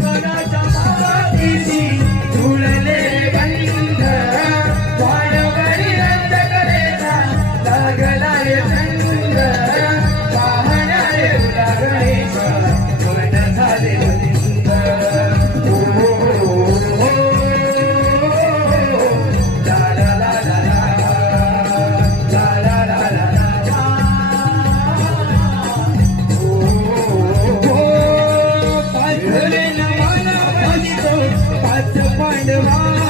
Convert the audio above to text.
सोनाच्या मातीची झुलले गंध वाडवडी रंग करेचा लागला रंग पाहणारे गणेश मन झाले सुंदर पांडवा